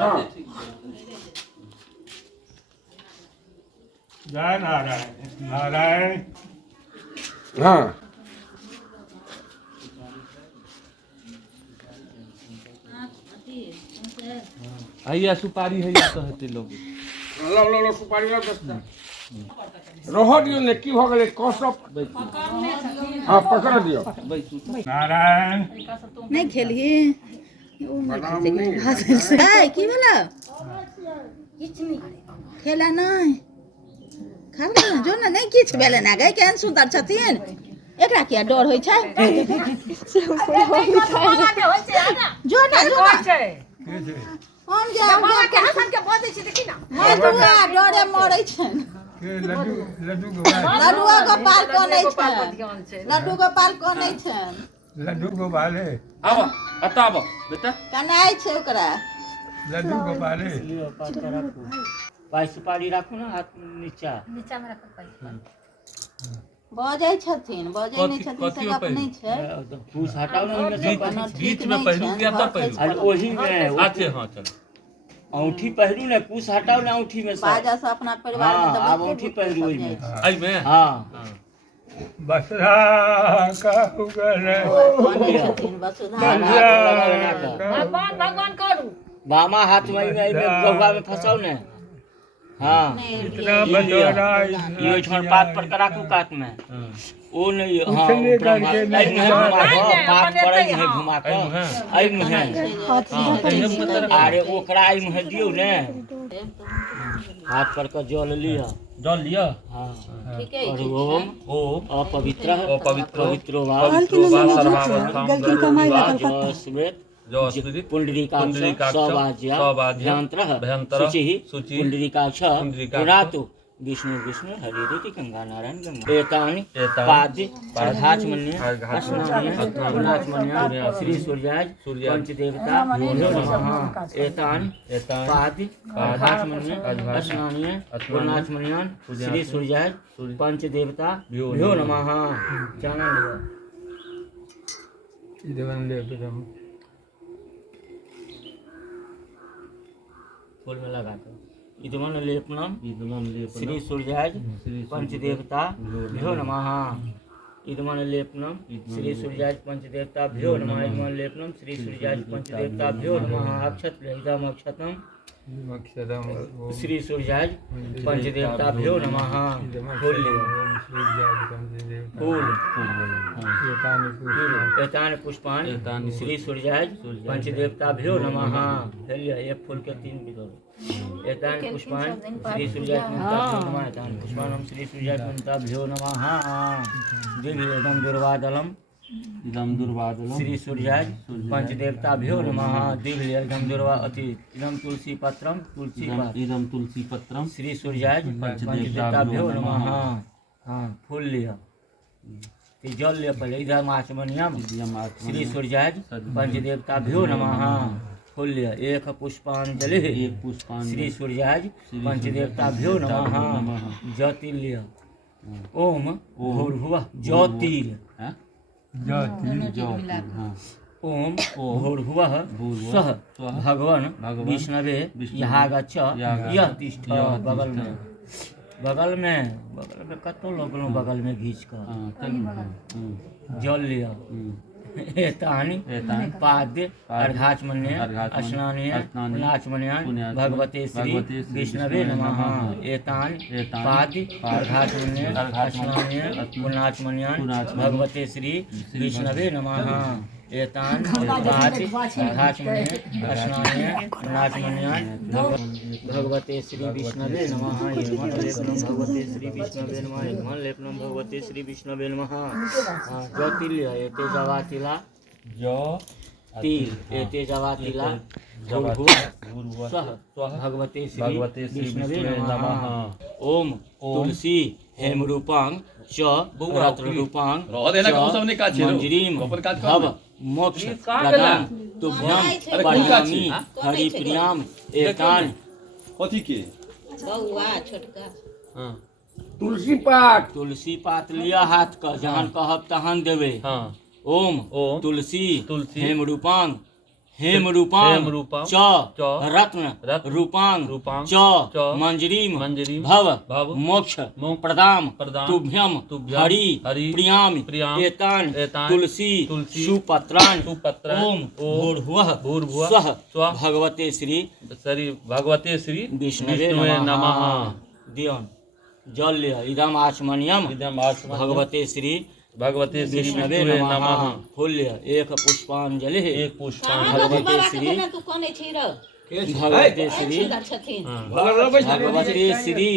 हाँ जय नारायण नारायण। हाँ आइया सुपारी है या कहते लोग लो लो लो सुपारी लो दस्ता रह दियो ने की भ गेले कसब हाँ पकड़ दियो नारायण। नहीं खेलिए बदाम नहीं की भेला खेला नहीं खाना जो ना नहीं किछ भेले ना गए केहन सुंदर छथिन एकरा किया डर होय छै जो ना हम जे बाबा के हसन के बजै छी देखी ना लड्डुआ डरे मरै छै लड्डू लड्डू गोपाल लड्डुआ गोपाल कोनै छै लड्डू गोपाल कोनै छै लड्डू गोपाल है। आवा अताब बेटा कनाइ छै ओकरा लड्डू गोपाल है। पाई सुपारी राखू ना हाथ नीचा में रखो पाई बजै छथिन बजै नहि छथिन से गप नहि छै फूस हटाओ ना उनमें से बीच में पहिरू या तब पहिरू अरे ओही में आते हां चल अंगूठी पहिरू ना पूछ हटाओ ना अंगूठी में से बाजा से अपना परिवार में तो अब अंगूठी पहिरू ओही में आई में हां बसरा का उगल वसुधा भगवान भगवान करू बामा हाथ में गहुआ में फंसाओ ना हाँ इतना बसरा ये छोड़ पात पर राखू काट में ओ नहीं हाँ उसने करके नहीं पात पर है घुमा के आई में अरे ओकरा आई में दियो ने हाथ पर का जल लिया हाँ ठीक है और ओम अपवित्र पवित्रो वा सर्वावस्थां श्वेत पुंडरीकाक्ष भयंतर शुचि पुंडरीकाक्ष पुरातु विष्णु विष्णु हरिति गंगा नारायण गंगा एतानि पाद्य अर्धाचमन्य अस्नान्य श्री सूर्याय पंच देवता नमः एतानि पाद्य अर्धाचमन्य अस्नान्य पूर्णाचमन्य श्री सूर्याय पंच देवता भ्यो नमः चरण इधवन ले हम फूल में लगा कर इदमन लेपनम श्री सूर्याय पंचदेवता भ्यो नमः इदमन लेपनम श्री सूर्याय पंचदेवता भ्यो नमः इदमन लेपनम श्री सूर्याय पंचदेवता भ्यो नमः अक्षत इदम अक्षतम श्री सूर्याय पंचदेवता भ्यो नमः फूल एतान पुष्पान श्री सूर्याय पंचदेवता भ्यो नमः एक फूल के 3 बिदर एतान पुष्पान श्री सूर्याय नमः एतान पुष्पान श्री सूर्याय पंचदेवता भ्यो नमः दिव्यदम दुर्वादलम इदम दुर्वादलम श्री सूर्याय पंचदेवता भ्यो नमः दिव्यदम दुर्वा अति इदम तुलसी पत्रम इदम तुलसी पत्रम श्री सूर्याय पंचदेवता भ्यो नमः हाँ फूल लिया जल लिया पहले इधर आचमनियम श्री सूर्याय पंचदेवता भ्यो नमः फूल लिया एक पुष्पांजलि श्री सूर्याय पंचदेवता भ्यो नमः ज्योति लिया ओम भूर्भुवः ज्योतिर ओम भूर्भुवः स्वः भगवान विष्णवे यहाँ गच्छ यह तिष्ठ बगल में कतो लोग बगल में घींच कर जल लिया एतानि पाद्य अर्घाचमन्य स्नान्य नाचमन्य भगवते श्री विष्णवे नमः एतानि पाद्य अर्घाचमन्य स्नान्य नाचमन्य भगवते श्री विष्णवे नमः एतान पाद्य अर्घाचमन्य स्नान्य नाचमन्य भगवते श्री विष्णवे नमः यजमान लेपनम भगवते श्री विष्णवे नमः यजमान लेपनम भगवते श्री विष्णवे नमः ज्योतिर्लिय एते जवातिला एते जवातिला भगवते श्री विष्णवे नमः ओम तुलसी हेमरूपांग च रत्नरूपांग मंजरीम भव मोक्ष प्रदान तुभ्यम परिणामी हरि प्रियाम एतान कथी के बउआ छोटका तुलसी पात लिया हाथ का जहां कहब तहां देवे ओम तुलसी हेमरूपांग हेम रूपां हेमरूपां च च रत्न रत्न रूपां रूपां च च मंजरीम मंजरीं भव भव मोक्ष मोक्ष प्रदाम प्रदाम तुभ्यम तुभ्यं हरि हरि प्रियाम प्रियाम एतान एतान तुलसी तुलसी सुपत्रान सुपत्रान ओम भूर्भुवः भूर्भुवः स्वः स्वः भगवते श्री श्री भगवते श्री विष्णवे नमः नमः दियन जल लिया इदम आचमनियम इदम आचमनियम भगवते श्री भगवते श्री विष्णवे विष्णुवे नमः नमः फूल लिया एक पुष्पांजलि एक पुष्पांजलि भगवते श्री तू कोने छी रे भगवते श्री इधर छथिन भगवते श्री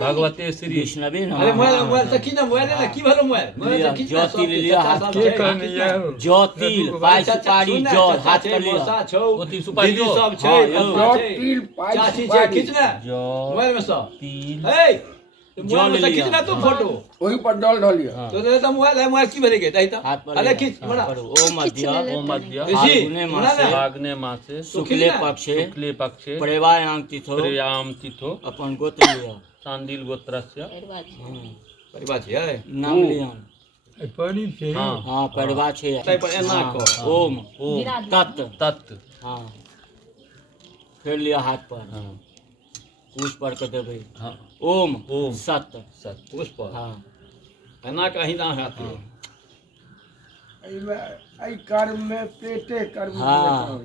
भगवते श्री विष्णवे अरे नमः मोबाइल मोबाइल से की ना मोबाइल ना की भलो मोबाइल लिया ज्योति लिया हाथ के कहने जाओ ज्योति पाई सुपारी जो हाथ कर लिया ओती सुपारी दीदी जो सब हाँ, छै यो। तिल पाई चाची छै सुपारी। खींचना जो मोबाइल में सब तिल ए मोबाइल में से लिया। खींचना तू फोटो वही पर डॉल ढलिया तो दे तो मोबाइल है मोबाइल की भरेगे दही तो हाथ पर अरे लिया। खींच हाँ, बड़ा करो। ओम मध्य ओम मध्य ऋषि, फाल्गुने मासे वाग्ने मासे शुक्ले पक्षे शुक्ले पक्षे प्रेवायां तिथो प्रियाम तिथो अपन गोत्र लिया चांदिल गोत्रस्य परिवार छै नाम लिया परी छे हाँ हाँ परिवार छे तै पर एना हाँ, को ओम ओम तत् तत् हाँ फिर लिया हाथ पर हाँ कुछ पर कर देवे हाँ ओम ओम सत सत पुष्प हाँ एना कहीं ना हाथ आई कर्म में पेटे कर्म हाँ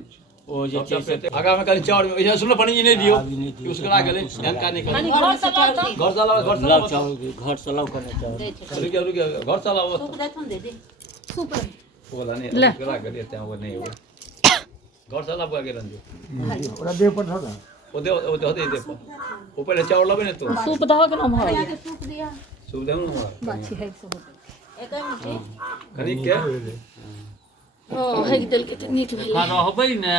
ओ जे छै से आगा में कहीं चाउर में इधर सुनो पानी जी नहीं दियो अभी नहीं दियो। उसका आ गेले ध्यान का नहीं कर घर से लाओ तो घर चलाओ घर लव चलाओ चाहोगे घर से लव करना चाहोगे रुकिए रुकिए घर चलाओ सूप देथुन दे दे सूप बोला नहीं उसका गेले त्या वो नहीं हो घर चलाओ आगे रंजो ओरा देह पर धरा ओ दे दे वो पहले चाउर लबे ने तो सूप दहो के नाम है के सूप दिया सूप दे ना बाछी है से होते एकदम छी कनी के ओ है दिल के नीट भेल खाना रहबै ने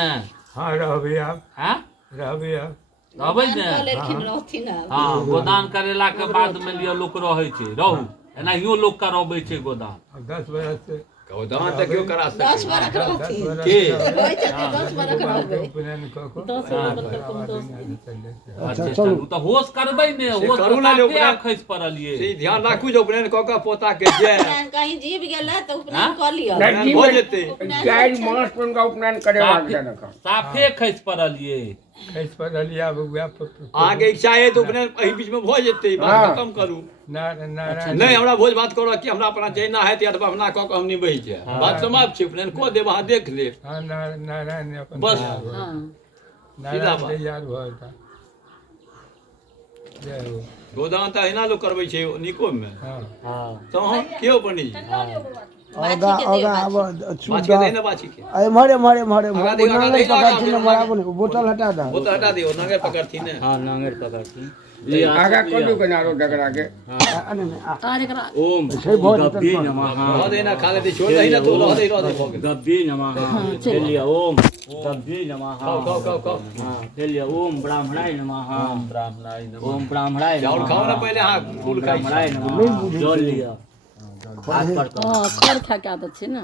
हाँ रहबै आप हाँ रहबै आप रहबै ने लेकिन रहथिन हाँ गोदान करेला के बाद में लियो लोक रहै छै रहू एनाहियो लोक करबै छै गोदान 10 बरस से गोदान तक क्यों करा 10 सकते बरख रहथिन के होय छै 10 बरख रहबै उपनयन क को 10 बरख कम 10 अच्छा चलू तऽ होश करबै ने से होश करू ना करू जे उपनयन- खसि पड़लिए से ध्यान राखू जो उपनयन क पोता के जे कहीं जीव गेला तो उपनयन कर लियो नहीं हो जेते 4 मास पर उनका उपनयन करे का साफे खसि पड़लिए खसि पड़लिए वएह आगे इच्छा है तो उपनयन एही बीच में भ जेते बात हाँ। खत्म करू नारायण नहीं हमरा भोज भात करो कि हमरा अपना जैना है त हमरा क के हम निभै छै बात समाप्त छै उपनयन को देब अहाँ देख ले हाँ नारायण अपन बस हां नारायण तैयार भऽ था जय हो गोदान त एना लोग करबै छै निको में हाँ हाँ तो हम केओ बनी आगा आगा अब बात के देना बाची के मरे मरे मरे आगा दे आगा दे बोतल हटा दा वो तो हटा दियो नगे पकड़ती ने हाँ नांगर पकड़ती आगा कदू के नारो डगरा के आज एकरा ओम गब्बे नमः रह देना खा लेते छोड़ दही ना तो रह दे हो गए गब्बे नमः फिर लिया ओम गब्बे नमः खाओ हाँ फिर लिया ओम ब्राह्मणाय नमः ब्राह्मणाय नमः ओम ब्राह्मणाय चावल खाओ ना पहले हाँ फूल खाई ब्राह्मणाय नमः जल लिया हाथ पर कर। हां खर खा के आदत छै ना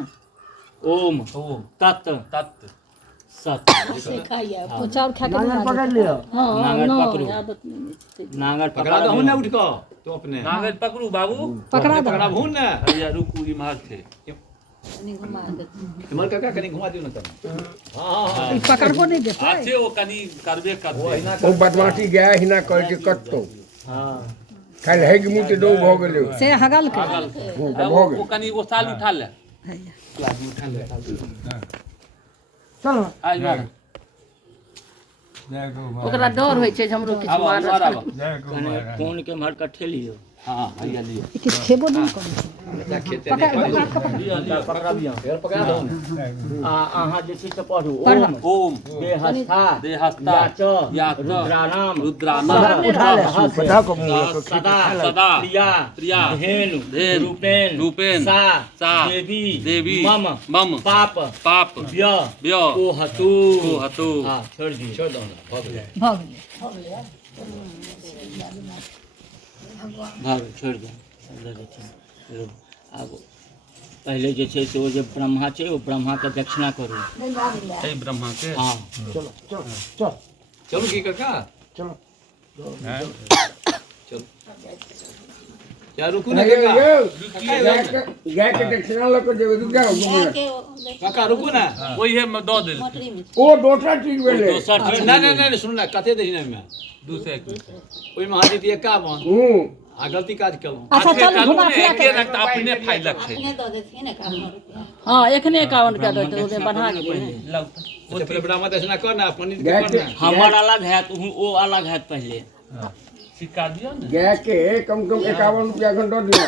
ओम ओम तत् तत् सत से खाइए चाउर खा के नांगर पकड़ लियो हां नांगर नो पकड़ू। आदत नहीं नांगर पकड़ा पकड़ा दो ना उठ को तो अपने नागज पकड़ू बाबू पकड़ा दो पकड़ा भून ना या रुकू इम्हर थे नहीं घुमा दे तुम्हारे काका कहीं घुमा दियो ना तब हां हां ई पकड़बो नहीं देता आछे वो कनी करबे करते वो बदमाशी गया हिना कर के कटतो हाँ खाली है कि मुंह के दो भ गेले से हगल के वो कनी वो साल उठा ले चलो आज बार ओकरा डर होय छै जे हमरो किछु मार कने फोन के मार के ठेलियो हाँ आइया लिए किछु खेबो नहीं करै जा खेते नहीं पकड़ा दिया फिर पकड़ा दो आ अहाँ जे छै से पढ़ू ओम ओम देहस्था देहस्था याच रुद्राणाम रुद्रानाम उठा ले बता को सदा सदा प्रिया प्रिया धेनु धेनु रूपेण रूपेण सा देवी मम मम पाप पाप व्य व्य को हतु को हतु हाँ छोड़ दिए छोड़ दो ना हो गया भ गेलै भाग छोड़ दे आब पहले जे छै से ओ जे ब्रह्मा छै ओ ब्रह्मा के दक्षिणा करू हे ब्रह्मा के हाँ चलो चलो चल चलो की काका चलो चलो या रुकू ना काका गाय के दक्षिणा लेकर जब रुक जाओ 2 मिनट काका रुकू ना वही है मैं दो दिल वो दूसरा चीज बोले नहीं सुन ना कते देखी ना मैं दूसरे ओइ महाजी दिए का मन आ गलती काज कलू अच्छा चल घुमा फिरा के अपने फायदा छै हाँ एखने 51 का दे दे बढ़ा के वो प्रोग्राम में दक्षिणा कर ना पंडित के कर ना हमर अलग है वो अलग है पहले सिक्का दियो ना गाय के कम 51 रुपया घंटा दिया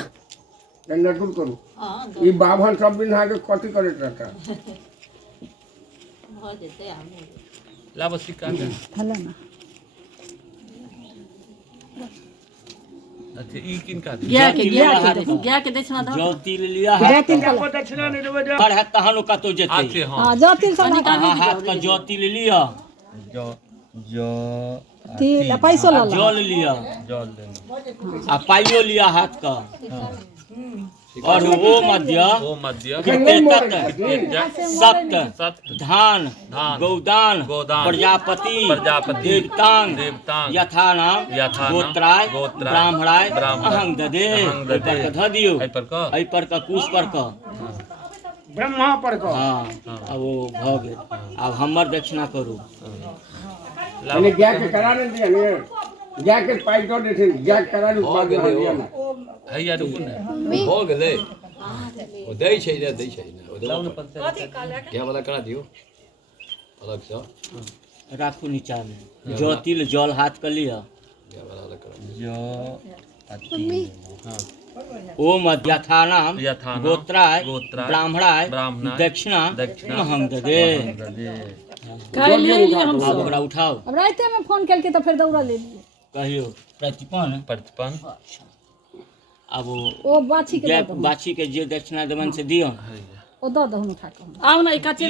नटुल करू ई बाभन सब दिन के कथी करे रहता ला बस सिक्का दे हला ना अच्छा ई किनका दे गया के दक्षिणा दो जो तिल लिया है जय तिल का दक्षिणा नहीं देबे पर है तहनो का तो जेते आते हां हां जो तिल सब हां हाथ का जो तिल लिया तिल पैसा ला जल लिया जल दे आ पाइयो लिया हाथ का और वो मध्य सत्य धान गौदान प्रजापति देवतांग यथा नाम गोत्राय ब्राह्मणाय अहं ददे एहि पर के ध दियो एहि पर का कुश पर का ब्रह्मा पर को हाँ अब वो भ गेल अब हमर दक्षिणा करू यानी गाय के करा नहीं दिया ने गाय के पाई दो देथिन गाय करा नहीं पा दिया ना है या रुकू ना हो गेलै ओ दै छै ना ओ दे क्या वाला करा दियो अलग से राखू नीचा में जो तिल जल हाथ कर लिया क्या वाला करा ओ मध्यथा नाम गोत्राय ब्राह्मणाय दक्षिणा अहं ददे कर ले हम अब ओकरा उठाओ अब राते में फोन करके तो फिर दौड़ा ले लिए कहियो प्रतिपन अब ओ बाछी के बाछी के जे दक्षिणा देवन से दियो ओ दो दहनु उठा के आओ ना ई कच्चे